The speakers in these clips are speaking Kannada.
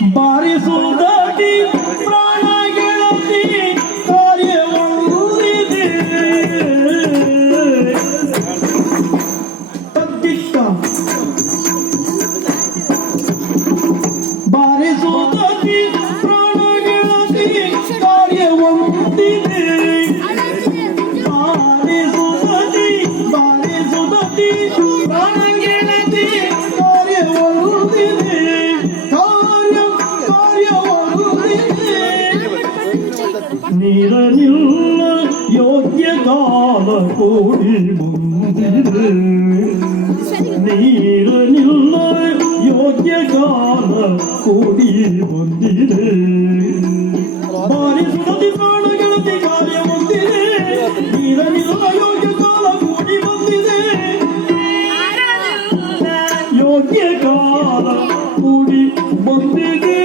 ಬಾರಿಸುವುದಾಗಿ ಪ್ರಾಣ ಗೆಳತಿ ಕಾರ್ಯವೊಂದಿದೆ. ಬಾರಿಸುವುದಾಗಿ ಪ್ರಾಣ ಗೆಳತಿ ಕಾರ್ಯವೊಂದಿದೆ. ಬಾರಿಸುವುದಾಗಿ ಪ್ರಾಣ ಗೆಳತಿ ಕಾರ್ಯವೊಂದಿದೆ. ನೀರನಿಲ್ಲ ಯೋಗ್ಯ ಕಾಲ ಕೂಡಿ ಬಂದಿದೆ. ನೀರನಿಲ್ಲ ಯೋಗ್ಯ ಕಾಲ ಕೂಡಿ ಬಂದಿದೆ. ಬಾರಿಸುವುದಿ ಪ್ರಾಣ ಗೆಳತಿ ಕಾರ್ಯ ಬಂದಿದೆ. ನೀರನಿಲ್ಲ ಯೋಗ್ಯ ಕಾಲ ಕೂಡಿ ಬಂದಿದೆ. ಯೋಗ್ಯ ಕಾಲ ಕೂಡಿ ಬಂದಿದೆ.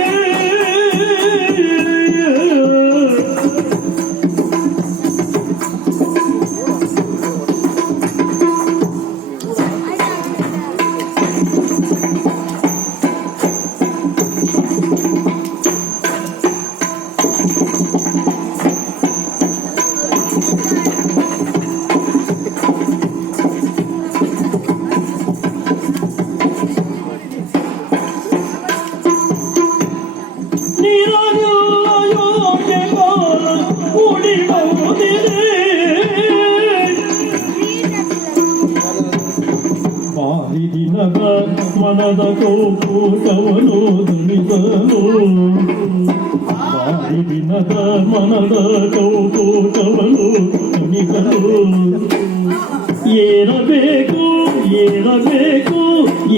ದಿನದ ಮನದ ಕೌತುಕವನು ಧರಿಸಲು. ಬಾರಿ ದಿನದ ಮನದ ಕೌತುಕವನು ಧರಿಸಲು. ಏರಬೇಕು ಏರಬೇಕು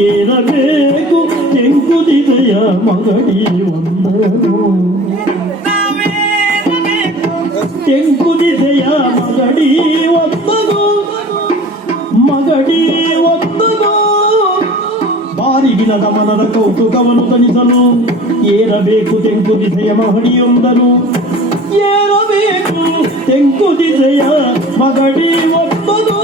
ಏರಬೇಕು ಕೆಂಕುದಿದೆಯ ಮಗಡಿ ಒಂದನು. ಕೆಂಕುದಿದೆಯ ಮಗಡಿ ಒಂದನು. ಮಗಡಿ ಒಂದನು. ಬಾರಿಗಿನದ ಮನದ ಕೌತುಕವನ್ನು ತನಿಸಲು. ಏರಬೇಕು ತೆಂಕುದಿಸೆಯ ಮಹಡಿಯೊಂದನು. ಏರಬೇಕು ತೆಂಕುದಿಸೆಯ ಮಗಡಿ ಒಂದನು.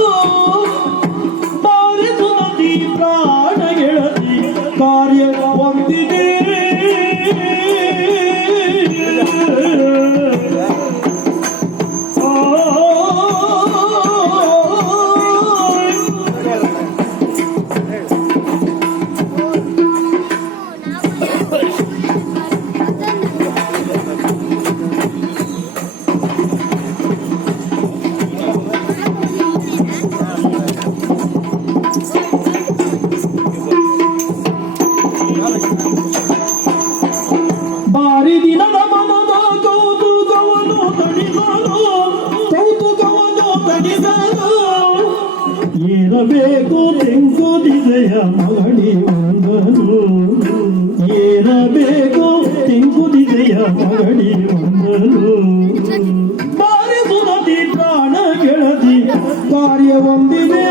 ಬಾರಿಸುವುದಿ ಪ್ರಾಣ ಗೆಳತಿ ಕಾರ್ಯ ಹೊಂದಿದೆ. ಬಾರಿ ದಿನದ ಮನದ ಕೌತುಕವನ್ನು ತಣಿಸಲು. ಕೌತುಕವನ್ನು ತಣಿಸಲು. ಏರಬೇಕು ತೆಂಕುದಿದೆಯ ಮಗಡಿ ಒಂದನು. ಏರಬೇಕು ತೆಂಕುದಿದೆಯ ಮಗಡಿ ಒಂದನು. ಬಾರಿಸುವುದಿ ಪ್ರಾಣ ಗೆಳತಿ ಕಾರ್ಯ ಹೊಂದಿದೆ.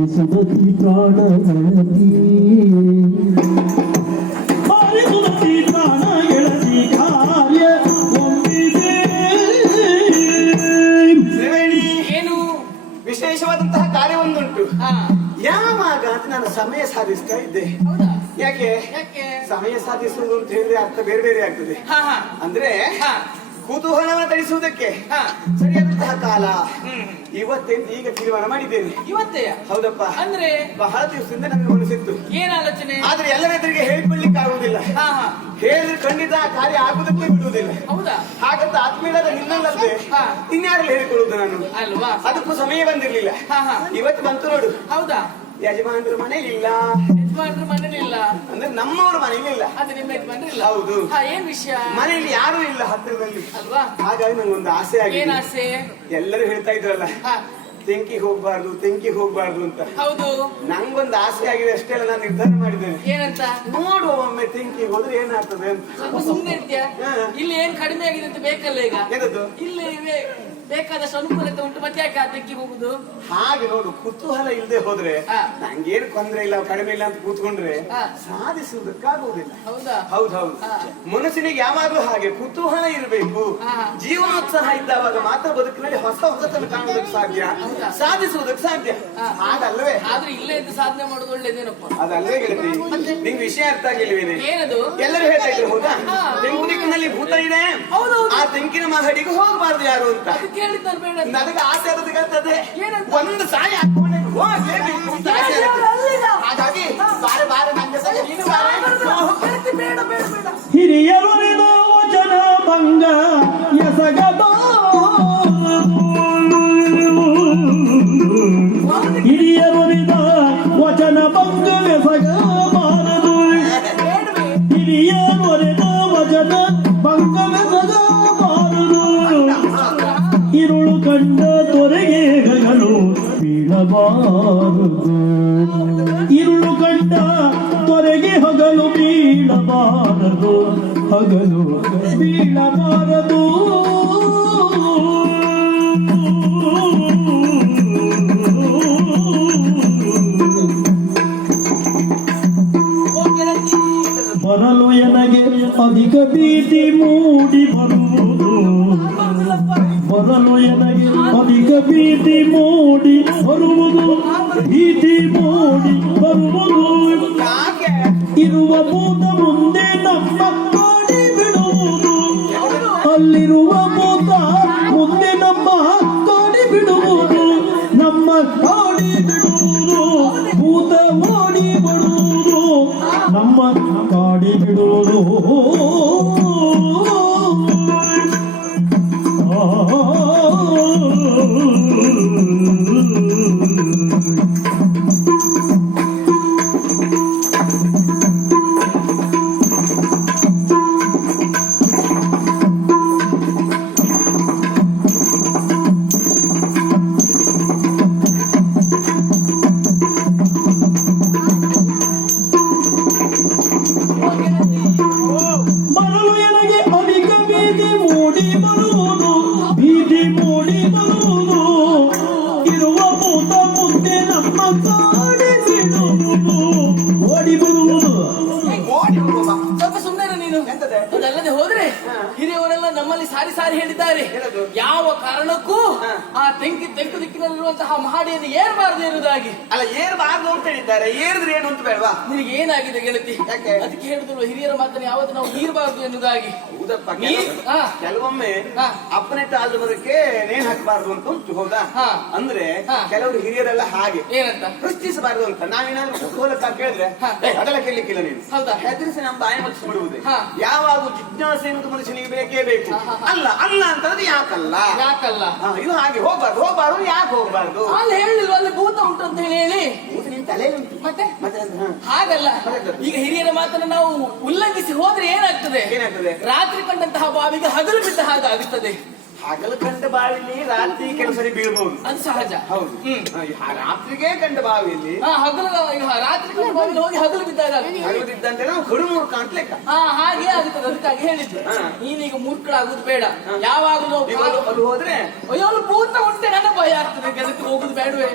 ಬಾರಿಸುವುದಿ ಪ್ರಾಣ ಗೆಳತಿ. ಬಾರಿಸುವುದಿ ಪ್ರಾಣ ಗೆಳತಿ ಕಾರ್ಯ ಹೊಂದಿದೆ. ಏನು ವಿಶೇಷವಾದಂತಹ ಕಾರ್ಯವೊಂದುಂಟು. ಯಾವಾಗ ಅಂತ ನಾನು ಸಮಯ ಸಾಧಿಸ್ತಾ ಇದ್ದೆ. ಯಾಕೆ ಸಮಯ ಸಾಧಿಸುವುದು ಅಂತ ಹೇಳಿದ್ರೆ ಅರ್ಥ ಬೇರೆ ಬೇರೆ ಆಗ್ತದೆ. ಅಂದ್ರೆ ಕುತೂಹಲವನ್ನು ತರಿಸುವುದಕ್ಕೆ ಸರಿಯಾದಂತಹ ಕಾಲ ಇವತ್ತೆಂದು ಈಗ ತೀರ್ಮಾನ ಮಾಡಿದ್ದೇನೆ. ಇವತ್ತೇ? ಹೌದಪ್ಪ. ಅಂದ್ರೆ ಬಹಳ ದಿವಸದಿಂದ ನನಗೆ ಮನಸ್ಸಿತ್ತು. ಏನ್ ಆಲೋಚನೆ? ಆದ್ರೆ ಎಲ್ಲರ ಎದುರಿಗೆ ಹೇಳಿಕೊಳ್ಳಿಕ್ಕೆ ಆಗುವುದಿಲ್ಲ. ಹೇಳಿದ್ರೆ ಖಂಡಿತ ಆ ಕಾರ್ಯ ಆಗುವುದಕ್ಕೆ ಬಿಡುವುದಿಲ್ಲ. ಹೌದಾ? ಹಾಗಂತ ಆತ್ಮೀಯದ ನಿನ್ನಲ್ಲದೆ ಇನ್ಯಾರಲ್ಲಿ ಹೇಳಿಕೊಳ್ಳುವುದು ನಾನು ಅಲ್ವಾ? ಅದಕ್ಕೂ ಸಮಯ ಬಂದಿರ್ಲಿಲ್ಲ. ಇವತ್ತು ಬಂತು ನೋಡು. ಹೌದಾ? ಯಜಮಾನರು ಮನೆಯಲ್ಲಿಲ್ಲ. ಯಜಮಾನರು ಮನೇಲಿಲ್ಲ ಅಂದ್ರೆ ನಮ್ಮವರು ಮನೆಯಲ್ಲಿಲ್ಲ. ಅದು ನಿಮ್ಮ ಯಜಮಾನರಿಲ್ಲ. ಹೌದು. ಏನ್ ವಿಷಯ? ಮನೆಯಲ್ಲಿ ಯಾರು ಇಲ್ಲ ಹತ್ತಿರದಲ್ಲಿ ಅಲ್ವಾ? ಹಾಗಾಗಿ ನಂಗೊಂದು ಆಸೆ ಆಗಿದೆ. ಏನ್ ಆಸೆ? ಎಲ್ಲರೂ ಹೇಳ್ತಾ ಇದ್ರಲ್ಲ ತೆಂಕಿ ಹೋಗ್ಬಾರ್ದು ಅಂತ ಹೌದು. ನಂಗೊಂದು ಆಸೆ ಆಗಿದೆ ಅಷ್ಟೇ, ನಾನು ನಿರ್ಧಾರ ಮಾಡಿದ್ದೇನೆ. ಏನಂತ? ನೋಡುವ ಒಮ್ಮೆ ತೆಂಕಿ ಹೋದ್ರೆ ಏನಾಗ್ತದೆ ಅಂತ. ಸ್ವಲ್ಪ ಸುಮ್ಮನೆ ಇರ್ತೀಯ? ಹಾ. ಇಲ್ಲಿ ಏನ್ ಕಡಿಮೆ ಆಗಿದೆ ಅಂತ ಬೇಕಲ್ಲ ಈಗ? ಏನದು? ಇಲ್ಲಿ ಬೇಕಾದಷ್ಟು ಅನುಕೂಲತೆ ಉಂಟು, ಮತ್ತೆ ಯಾಕೆ ಆ ತೆಂಕಿ ಹೋಗುದು? ಹಾಗೆ ನೋಡು, ಕುತೂಹಲ ಇಲ್ಲದೆ ಹೋದ್ರೆ ಹಾ. ನಂಗೇನು ತೊಂದ್ರೆ ಇಲ್ಲ, ಕಡಿಮೆ ಇಲ್ಲ ಅಂತ ಕೂತ್ಕೊಂಡ್ರೆ ಹಾ. ಸಾಧಿಸುವುದಕ್ಕಾಗುವುದಿಲ್ಲ. ಹೌದಾ? ಹೌದೌದು. ಹಾ. ಮನಸ್ಸಿನಿಗೆ ಯಾವಾಗ್ಲೂ ಹಾಗೆ ಕುತೂಹಲ ಇರಬೇಕು. ಹಾ. ಜೀವನೋತ್ಸಾಹ ಇದ್ದಾವಾಗ ಮಾತ್ರ ಬದುಕಿನಲ್ಲಿ ಹೊಸತನ್ನು ಕಾಣುವುದಕ್ಕೆ ಸಾಧ್ಯ, ಹೌದಾ? ಸಾಧಿಸುವುದಕ್ಕೆ ಸಾಧ್ಯ. ಹಾ. ಹಾಗಲ್ವೇ? ಆದ್ರೆ ಇಲ್ಲೇ ಇದ್ದು ಸಾಧನೆ ಮಾಡೋದು ಒಳ್ಳೇದೇನಪ್ಪ. ಅದಲ್ಲೇ ಗೆಳತಿ, ನಿಂಗೆ ವಿಷಯ ಅರ್ಥ ಆಗಿಲ್ವೇನೆ? ಏನದು? ಎಲ್ಲರೂ ಹೇಳ್ತಾ ಇದ್ರು ಹೌದಾ, ಹಾ. ತೆಂಕು ದಿಕ್ಕಿನಲ್ಲಿ ಭೂತ ಇದೆ, ಹೌದೌದು. ಆ ತೆಂಕಿನ ಮಹಡಿಗೆ ಹೋಗಬಾರ್ದು ಯಾರು ಅಂತ. ಅದಕ್ಕೆ ಹೇಳಿದ್ದಾನೆ ಬೇಡ ಅಂತ. ನನಗೆ ಆಸೆ ಆದದ್ದು ಏನಂತ? ಒಂದು ಸಾರಿ ಹಾಕೊಂಡು ಹೋಗ್ಲೇಬೇಕು ಅಂತ ಆಸೆ ಆಗುತ್ತೆ. ಹಾಗಾಗಿ ಬಾರೆ ಬಾರೆ ನನ್ನ ಜೊತೆಗೆ ನೀನು ಬಾರೆ. ಬೇಡ ಬೇಡ ಬೇಡ. ಹಿರಿಯರುಳಿದ ವಚನ ಭಂಗ ಎಸಗಬಾರದು. ಹಿರಿಯರುಳಿದ ವಚನ ಭಂಗ ಎಸಗಬಾರದು. ಹಿರಿಯರುಳಿದ ವಚನ ಭಂಗ ಎಸಗಬಾರದು. ഇരുളു കണ്ട തൊരകേകകളു ബീളಬಾರದು. ഇരുളു കണ്ട തൊരಗೆ ಹಗಲು ಬೀಳಬಾರದು, ಹಗಲು ಬೀಳಬಾರದು. ಬರಲು ಎನಗೆ ಅಧಿಕ ಭೀತಿ ಮೂಡಿ ಬರುವುದು. ಬರಲು ಎನಗೆ ಅಧಿಕ ಭೀತಿ ಮೂಡಿ ಬರುವುದು. ಭೀತಿ ಮೂಡಿ ಬರುವುದು. ಯಾಕೆ? ಇರುವ ಭೂತ ಮುಂದೆ ನಮ್ಮ ಕಾಡಿ ಬಿಡುವುದು. ಅಲ್ಲಿರುವ ಭೂತ ಮುಂದೆ ನಮ್ಮ ಕಾಡಿ ಬಿಡುವುದು. ನಮ್ಮ ಕಾಡಿ ಬಿಡುವುದು. ಭೂತ ಓಡಿ ಬರುವುದು. ನಮ್ಮ ಕಾಡಿ ಬಿಡುವುದು. ಬರಲು ಎನಗೆ ಅಧಿಕ ಭೀತಿ ಮೂಡಿ ಬರುವುದು. ಭೀತಿ ಮೂಡಿ ಬರುವುದು. ಇರುವ ಭೂತ ಮುಂದೆ ನಮ್ಮ ಕಾಡಿ ಬಿಡುವುದು. ಓಡಿ ಬರುವುದು. ಓಡಿ ಹೋಗುವ. ಸ್ವಲ್ಪ ಸುಮ್ಮನೆ ನೀನು. ಎಂತದೆ? ಅದಲ್ಲದೆ ಹೋದ್ರೆ ಹಿರಿಯವರೆಲ್ಲ ನಮ್ಮಲ್ಲಿ ಸಾರಿ ಸಾರಿ ಹೇಳಿದ್ದಾರೆ, ಏನದು? ಯಾವ ಕಾರಣಕ್ಕೂ ಹಾ. ಆ ತೆಂಕು ದಿಕ್ಕಿನಲ್ಲಿರುವಂತಹ ಮಹಡಿಯನ್ನು ಏರಬಾರದು ಇರುವುದಾಗಿ. ಅಲ್ಲ, ಏರ್ಬಾರ್ದು ಅಂತ ಹೇಳಿದ್ದಾರೆ. ಏರಿದ್ರೆ ಏನು ಅಂತ ಬೇಡವಾ? ನಿನಗೆ ಏನಾಗಿದೆ ಗೆಳತಿ? ಯಾಕೆ? ಅದಕ್ಕೆ ಹೇಳಿದ್ರು ಹಿರಿಯರ ಮಾತನ್ನು ಯಾವತ್ತು ನಾವು ಮೀರಬಾರದು ಎನ್ನುವುದಾಗಿ. ಹೌದಪ್ಪ, ಹಾ. ಕೆಲವೊಮ್ಮೆ ಹಾ. ಅಪ್ಪನೆಟ್ಟ ಆದ ಬದಕ್ಕೆ ನೇಣು ಹಾಕಬಾರ್ದು ಅಂತ ಉಂಟು. ಹೌದಾ? ಹಾ. ಅಂದ್ರೆ ಹಾ. ಕೆಲವರು ಹಿರಿಯರೆಲ್ಲ ಹಾಗೆ ಏನಂತ? ಪ್ರಶ್ನಿಸಬಾರ್ದು ಅಂತ. ನಾವೇನಾದ್ರೂ ಕುತೂಹಲಕ್ಕ ಕೇಳಿದ್ರೆ ಹಾ. ಅದೆಲ್ಲ ಕೇಳಲಿಕ್ಕಿಲ್ಲ ನೀನು. ಹೌದಾ? ಹೆದರಿಸಿ ನಮ್ಮ ಬಾಯಿ ಮುಚ್ಚಿಬಿಡುವುದೇ. ಹಾ. ಯಾವಾಗ ಜಿಜ್ಞಾಸೆ ಎನ್ನುವುದು ಮನುಷ್ಯನಿಗೆ ಬೇಕೇ ಬೇಕು. ಹಾ, ಹಾ, ಹಾ. ಅಲ್ಲ ಅಲ್ಲ ಅಂತಂದ್ರೆ ಯಾಕಲ್ಲ? ಯಾಕಲ್ಲ? ಹಾ, ಇದು ಹಾಗೆ ಹೋಗ್ಬಾರ್ದು ಯಾಕೆ ಹೋಗ್ಬಾರ್ದು? ಅಲ್ಲಿ ಹೇಳಿಲ್ವ ಅಲ್ಲಿ ಭೂತ ಉಂಟು ಅಂತ ಹೇಳಿ. ಇದು ನಿನ್ ತಲೆಯಲ್ಲಿ ಉಂಟು. ಮತ್ತೆ ಮತ್ತೆ ಹಾ. ಹಾಗಲ್ಲ. ಹಾಗಲ್ಲ. ಈಗ ಹಿರಿಯರ ಮಾತನ್ನು ನಾವು ಉಲ್ಲಂಘಿಸಿ ಹೋದ್ರೆ ಏನಾಗ್ತದೆ? ಏನಾಗ್ತದೆ? ರಾತ್ರಿ ಕಂಡಂತಹ ಬಾವಿಗೆ ಹಗಲು ಬಿದ್ದ ಹಾಗೆ ಆಗುತ್ತದೆ. ಹಗಲು ಕಂಡ ಬಾವಿಲಿ ರಾತ್ರಿ ಕೆಲವು ಸರಿ ಬೀಳ್ಬಹುದು. ಅದು ಸಹಜ. ಹೌದು. ರಾತ್ರಿಗೆ ಕಂಡ ಬಾವಿಯಲ್ಲಿ ಈಗ ರಾತ್ರಿ ಕಂಡ ಬಾವಿಗೆ ಹೋಗಿ ಹಗಲು ಬಿದ್ದಾಗ ಆಗುತ್ತೆ. ಹಗಲದಿದ್ದಂತೆ ನಾವು ಕಡುಮೂರು ಕಾಣ್ಲೆಕ್ಕ. ಹಾಗೆ ಆಗುತ್ತದೆ. ಅದಕ್ಕಾಗಿ ಹೇಳಿದ್ದು ಹಾ. ನೀನೀಗ ಮೂರ್ಖಳಾಗುದು ಬೇಡ. ಯಾವಾಗಲೂ ಅಲ್ಲಿ ಹೋದ್ರೆ ಅಯ್ಯೋ ಅಲ್ಲಿ ಭೂತ ಉಂಟೆ, ನನ್ನ ಭಯ ಆಗ್ತದೆ. ಅದಕ್ಕೆ ಹೋಗುದು ಬೇಡವೇ?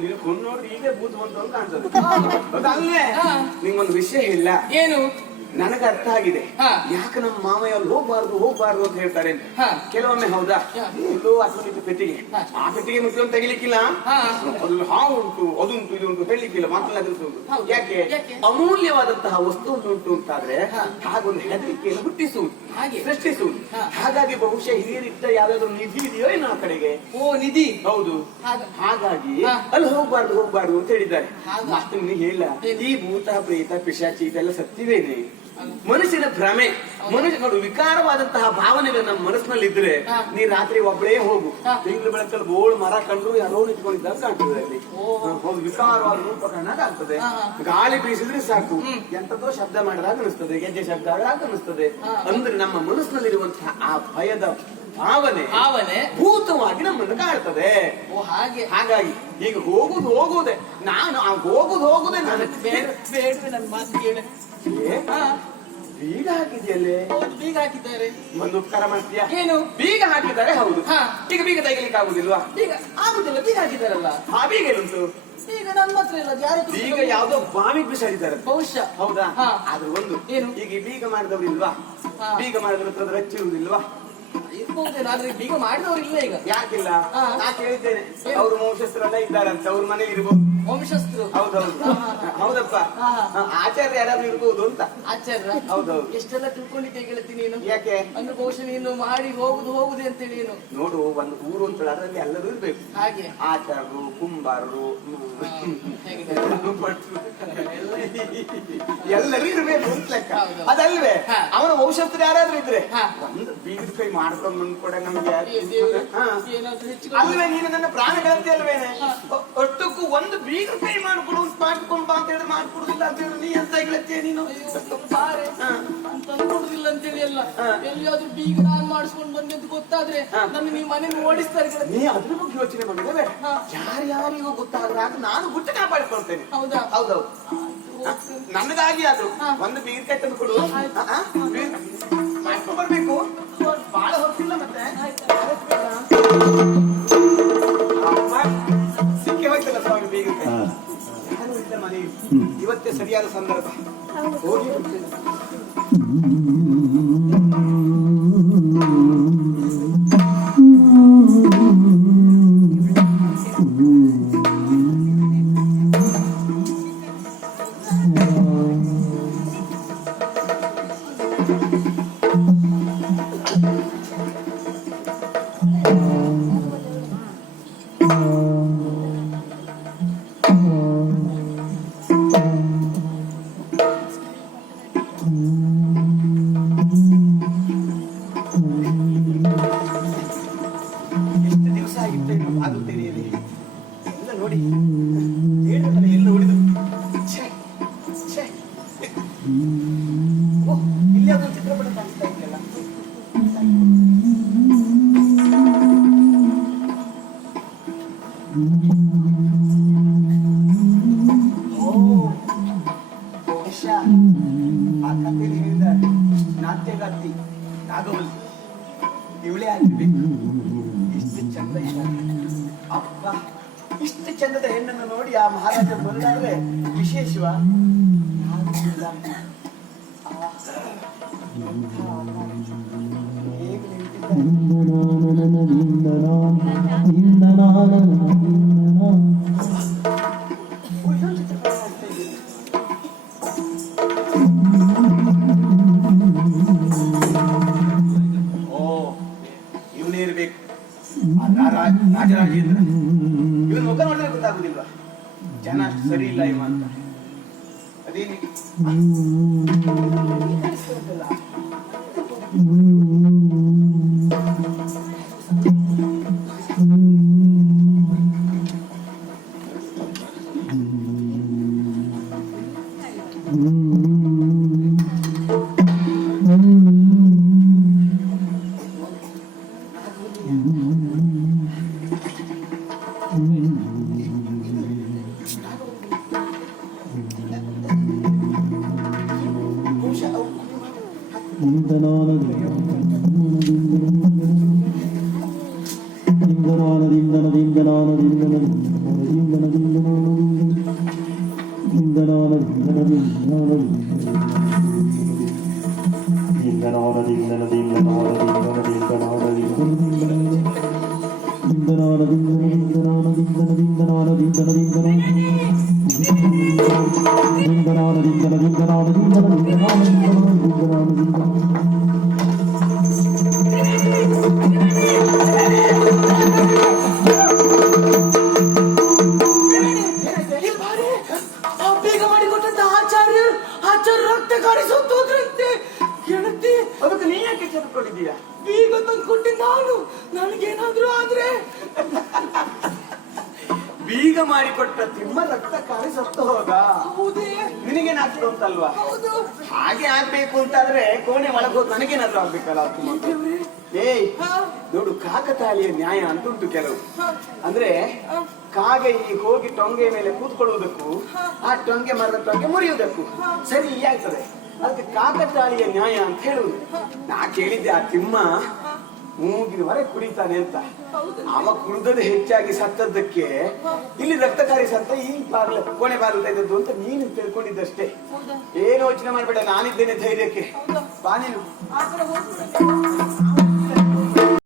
ನೀನು ಕೊಂಡು ನೋಡ್ರಿ ಈಗ ಭೂತ ಬಂತು ಅಂತ ಕಾಣ್ತದೆ. ಅದಲ್ಲೇ ಹಾ. ನಿಂಗೊಂದು ವಿಷಯ ಇಲ್ಲ, ಏನು? ನನಗೆ ಅರ್ಥ ಆಗಿದೆ. ಹಾ. ಯಾಕೆ ನಮ್ಮ ಮಾಮಯ್ಯ ಅಲ್ಲಿ ಹೋಗ್ಬಾರ್ದು ಅಂತ ಹೇಳ್ತಾರೆ ಅಂತ. ಹಾ. ಕೆಲವೊಮ್ಮೆ ಹೌದಾ, ಹಾ. ಎಲ್ಲೋ ಅಥವಾ ಪೆಟ್ಟಿಗೆ, ಹಾ. ಆ ಪೆಟ್ಟಿಗೆ ಮುಖ್ಯ ತೆಗಿಲಿಕ್ಕಿಲ್ಲ. ಹಾ. ಅದ್ರಲ್ಲಿ ಹಾವು ಉಂಟು, ಅದುಂಟು, ಇದುಂಟು ಹೇಳಲಿಕ್ಕಿಲ್ಲ, ಮಾತನಾಡಿದ್ರು. ಹೌದು. ಯಾಕೆ? ಯಾಕೆ? ಅಮೂಲ್ಯವಾದಂತಹ ವಸ್ತು ಉಂಟು ಅಂತಾದ್ರೆ ಹಾ. ಹಾಗೊಂದು ಹೆದರಿಕೆಯನ್ನು ಹುಟ್ಟಿಸುವುದು, ಹಾಗೆ. ಸೃಷ್ಟಿಸುವುದು. ಹಾ. ಹಾಗಾಗಿ ಬಹುಶಃ ಹಿರಿಯರಿದ್ದ ಯಾವ್ದಾದ್ರು ನಿಧಿ ಇದೆಯೋ ಏನೋ ಆ ಕಡೆಗೆ. ಓ ನಿಧಿ. ಹೌದು. ಹಾಗಾಗಿ ಹಾ. ಅಲ್ಲಿ ಹೋಗ್ಬಾರ್ದು ಅಂತ ಹೇಳಿದ್ದಾರೆ. ಹಾಗ. ಮತ್ತೆ ನೀನು ಹೇಳ, ಏನು? ಈ ಭೂತ ಪ್ರೇತ ಪಿಶಾಚಿ ಇದೆಲ್ಲ ಸತ್ಯವೇನೆ? ಮನಸ್ಸಿನ ಭ್ರಮೆ. ಮನುಷ್ಯ ನೋಡು, ವಿಕಾರವಾದಂತಹ ಭಾವನೆಗಳು ನಮ್ಮ ಮನಸ್ಸಿನಲ್ಲಿ ಇದ್ರೆ ಹಾ. ನೀ ರಾತ್ರಿ ಒಬ್ಬಳೇ ಹೋಗು, ಹಾ. ತಿಂಗಳು ಬೆಳಕಲ್ಲಿ ಬೋಳು ಮರ ಕಂಡ್ರು ಯಾರೋ ನಿಂತ್ಕೊಂಡಿದ್ದಾಗ ಕಾಣ್ತದೆ ಅಲ್ಲಿ. ಹೌದು, ವಿಕಾರವಾದ ರೂಪ ಕಂಡಾಗ ಆಗ್ತದೆ. ಹಾ, ಹಾ. ಗಾಳಿ ಬೀಸಿದ್ರೆ ಸಾಕು, ಎಂತದೋ ಶಬ್ದ ಮಾಡಿದಾಗ ಅನಿಸ್ತದೆ, ಗೆಜ್ಜೆ ಶಬ್ದ ಆದಾಗ ಅನಿಸ್ತದೆ. ಹಾ. ಅಂದ್ರೆ ನಮ್ಮ ಮನಸ್ಸಿನಲ್ಲಿರುವಂತಹ ಆ ಭಯದ ಭಾವನೆ ಭೂತವಾಗಿ ನಮ್ಮನ್ನು ಕಾಡ್ತದೆ. ಓ ಹಾಗೆ. ಹಾಗಾಗಿ ಈಗ ಹೋಗುದೇ ನಾನು ಹೋಗುದೇ ನಾನು ಬೇಡವೆ ನನ್ನ ಮಾತು ಕೇಳ. ಬೀಗ ಹಾಕಿದ್ಯಲ್ಲೇ? ಹೌದು, ಬೀಗ ಹಾಕಿದ್ದಾರೆ. ಒಂದು ಉಪಕಾರ ಮಾಡ್ತೀಯಾ? ಏನು? ಬೀಗ ಹಾಕಿದ್ದಾರೆ, ಹೌದು. ಈಗ ಬೀಗ ತೆಗಿಲಿಕ್ಕೆ ಆಗುದಿಲ್ವಾ? ಬೀಗ ಆಗುದಿಲ್ಲ, ಬೀಗ ಹಾಕಿದ್ದಾರಲ್ಲ. ಆ ಬೀಗ ಎಲ್ಲಿಂಟು? ಈಗ ನನ್ನ ಹತ್ರ ಇಲ್ಲ, ಯಾರು ಬೀಗ ಯಾವ್ದೋ ಬಾವಿಗೆ ಬಿಸಾಡಿದ್ದಾರೆ ಬಹುಶಃ. ಹೌದಾ? ಹಾ. ಆದ್ರೂ ಒಂದು ಏನು? ಈಗ ಈ ಬೀಗ ಮಾಡಿದವರು ಇಲ್ವಾ? ಬೀಗ ಮಾಡಿದವ್ರ ಹತ್ರ ರಚ್ಚಿರುವುದಿಲ್ವಾ? ಇರ್ಬಹುದೇನೋ, ಆದ್ರೆ ಬೀಗ ಮಾಡಿದವರು ಇಲ್ಲ ಈಗ. ಯಾಕಿಲ್ಲ? ಹಾ. ನಾ ಕೇಳಿದ್ದೇನೆ, ಅವ್ರ ವಂಶಸ್ಥರೆಲ್ಲ ಇದ್ದಾರಂತೆ, ಅವ್ರ ಮನೇಲಿ ಇರ್ಬೋದು. ವಂಶಸ್ಥರು. ಹೌದೌದು. ಹೌದಪ್ಪ, ಆಚಾರ್ಯ ಯಾರಾದ್ರೂ ಇರ್ಬೋದು ಅಂತ. ಆಚಾರ್ಯ? ಹೌದೌದು. ಎಷ್ಟೆಲ್ಲ ತಿಳ್ಕೊಂಡಿದ್ದೆ ಗೆಳತಿ ನೀನು. ಯಾಕೆ? ಅಂದ್ರೆ ಬಹುಶಃ ನೀನು ಮಾಡಿ ಹೋಗುದೆ ಅಂತೇಳಿ ಏನು. ನೋಡು, ಒಂದು ಊರು ಅಂತ ಅದರಲ್ಲಿ ಎಲ್ಲರೂ ಇರ್ಬೇಕು. ಹಾಗೆ ಆಚಾರರು, ಕುಂಬಾರರು, ಹೇಗಿದೆ? ಎಲ್ಲರೂ ಇರ್ಬೇಕು ಅಂತ ಲೆಕ್ಕ. ಹೌದು. ಅದಲ್ವೇ? ಹಾ. ಅವನ ವಂಶಸ್ಥರು ಯಾರಾದ್ರೂ ಇದ್ರೆ ಹಾ. ಒಂದು ಬೀಗದ ಕೈ ಮಾಡ್ಕೊಂಡು ಬಂದು ಕೂಡ ನಮ್ಗೆ ಹಾ. ಏನಾದ್ರೂ ಹೆಚ್ಚು ಅಲ್ವೇ? ನೀನು ನನ್ನ ಪ್ರಾಣಗಳಂತೆ ಅಲ್ವೇನೆ? ಒಟ್ಟಕ್ಕೂ ಒಂದು ಬೀಗ ಕೈ ಮಾಡ್ಕೊಡು ಅಂತ ಮಾಡ್ಕೊಂಡು ಬಾ ಅಂತ ಹೇಳಿದ್ರೆ ಮಾಡ್ಕೊಡುದಿಲ್ಲ ಅಂತ ಹೇಳಿದ್ರೆ ನೀ ಅಂತ ಹೇಳ್ತೀಯ ನೀನು? ಬಾರೆ ಅಂತ ಅನ್ಕೊಡುದಿಲ್ಲ ಅಂತೇಳಿ ಅಲ್ಲ. ಎಲ್ಲಿಯಾದ್ರೂ ಬೀಗ ನಾನ್ ಮಾಡಿಸ್ಕೊಂಡು ಬಂದದ್ದು ಗೊತ್ತಾದ್ರೆ ನನ್ನ ನೀವು ಮನೇಲಿ ಓಡಿಸ್ತಾರೆ ಗೆಳತಿ. ನೀ ಅದ್ರ ಬಗ್ಗೆ ಯೋಚನೆ ಮಾಡಿದ್ರೆ ಯಾರ್ಯಾರಿಗೂ ಗೊತ್ತಾದ್ರೆ ಅದು ನಾನು ಗುಟ್ಟು ಕಾಪಾಡಿಕೊಳ್ತೇನೆ. ಹೌದಾ? ಹೌದೌದು. ನನ್ನದಾಗಿ ಆದ್ರು ಒಂದು ಬೀಗ ಕೈ ತಂದು ಕೊಡು. ಮಾಡ್ಕೊಂಡ್ ಬರ್ಬೇಕು, ಬಹಳ ಹೊತ್ತಿಲ್ಲ ಮತ್ತೆ. ಸಿಕ್ಕಿ ಹೋಯ್ತಲ್ಲ ಸ್ವಾಮಿ ಬೀಗ ಕೈ. ಯಾರು ಇಲ್ಲ ಮನೆಯಲ್ಲಿ. ಇವತ್ತೇ ಸರಿಯಾದ ಸಂದರ್ಭ. ಹೋಗಿ ಬರ್ತೇನೆ. ಎಷ್ಟು ದಿವಸ ಆಗಿತ್ತು ಅದು ತಿಳಿಯಲಿ. ಎಲ್ಲ ನೋಡಿ, ಹೇಳಲ್ಲ ಎಲ್ಲ ಉಳಿದು. ಛೆ, ಛೆ. ಓ, ಇಲ್ಲಿ ಅದೊಂದು ಚಿತ್ರಪಟ ಕಾಣಿಸ್ತಾ ಇದೆಯಲ್ಲ. ಓ, ಬಹುಶಃ ಆ ಕಥೆಯಲ್ಲಿ ಹೇಳಿದ ನಾಟ್ಯಗಾರ್ತಿ ನಾಗವಲ್ಲಿ ಇವಳೇ ಆಗಿರ್ಬೇಕು. ಇಷ್ಟು ಚಂದ ಇದ್ದಾಳೆ. ಅಪ್ಪ, ಇಷ್ಟು ಚಂದದ ಹೆಣ್ಣನ್ನು ನೋಡಿ ಆ ಮಹಾರಾಜ ಬಂದಾದ್ರೆ ವಿಶೇಷವಾ? ಹೇಗೆ ನಿಂತಿದ್ದಾರೆ. ಓ, ಇದೊಂದು ಚಿತ್ರಪಟ ಕಾಣಿಸ್ತಾ ಇದೆ. ಇವನೇ ಇರ್ಬೇಕು, ರಾಜರಾಜೇಂದ್ರ. ಇವನ್ ಮುಖ ನೋಡಿದ್ರೆ ಗೊತ್ತಾಗುದಿಲ್ವಾ ಜನ ಅಷ್ಟು ಸರಿ ಇಲ್ಲ ಇವ ಅಂತ? ಅದೇನು ಬೇಗ ಮಾಡಿಕೊಟ್ಟಂತ ಆಚಾರ್ಯ ರಕ್ತ ಕಾಣಿಸುತ್ತೋದ್ರಂತೆ ಗೆಳತಿ. ಅದಕ್ಕೆ ನೀ ಯಾಕೆ ಚೆಲ್ಕೊಂಡಿದ್ದೀಯ? ಬೀಗ ತಂದು ಕೊಟ್ಟೆ ನಾನು. ನನಗೇನಾದ್ರೂ ಆದ್ರೆ ಬೀಗ ಮಾಡಿಕೊಟ್ಟ ತಿಮ್ಮ ರಕ್ತ ಕಾರಿ ಸತ್ತು ಹೋದ. ಹೌದೇ? ನಿನಗೇನಾಗ್ತದೆ ಅಂತಲ್ವಾ? ಹೌದು. ಹಾಗೆ ಆಗ್ಬೇಕು ಅಂತಾದ್ರೆ ಕೋಣೆ ಒಳಗೋದ್ ನನಗೇನಾದ್ರೂ ಆಗ್ಬೇಕಲ್ಲ ತಿಮ್ಮ. ಏಯ್ ನೋಡು, ಕಾಕತಾಳೀಯ ನ್ಯಾಯ ಅಂತುಂಟು ಕೆಲವು. ಅಂದ್ರೆ ಕಾಗೆ ಈ ಹೋಗಿ ಟೊಂಗೆ ಮೇಲೆ ಕೂತ್ಕೊಳ್ಳುವುದಕ್ಕೂ ಆ ಟೊಂಗೆ ಮರದ ಟೊಂಗೆ ಮುರಿಯುವುದಕ್ಕೂ ಸರಿ ಆಗ್ತದೆ. ಅದಕ್ಕೆ ಕಾಕತಾಳೀಯ ನ್ಯಾಯ ಅಂತ ಹೇಳುವುದು. ನಾ ಕೇಳಿದ್ದೆ ಆ ತಿಮ್ಮ ಮೂಗಿನವರೆಗೆ ಕುಡಿತಾನೆ ಅಂತ. ಅವ ಕುಡಿದದ್ದು ಹೆಚ್ಚಾಗಿ ಸತ್ತದ್ದಕ್ಕೆ ಇಲ್ಲಿ ರಕ್ತಕಾರಿ ಸತ್ತ ಈ ಬಾಗಿಲ ಕೋಣೆ ಬಾಗಿಲು ತೆಗೆದದ್ದು ಅಂತ ನೀನು ತಿಳ್ಕೊಂಡಿದ್ದಷ್ಟೇ. ಏನು ಯೋಚನೆ ಮಾಡ್ಬೇಡ, ನಾನಿದ್ದೇನೆ ಧೈರ್ಯಕ್ಕೆ. ಬಾ ನೀನು. ಆ ಕಡೆ ಹೋಗ್ಬಿಡು.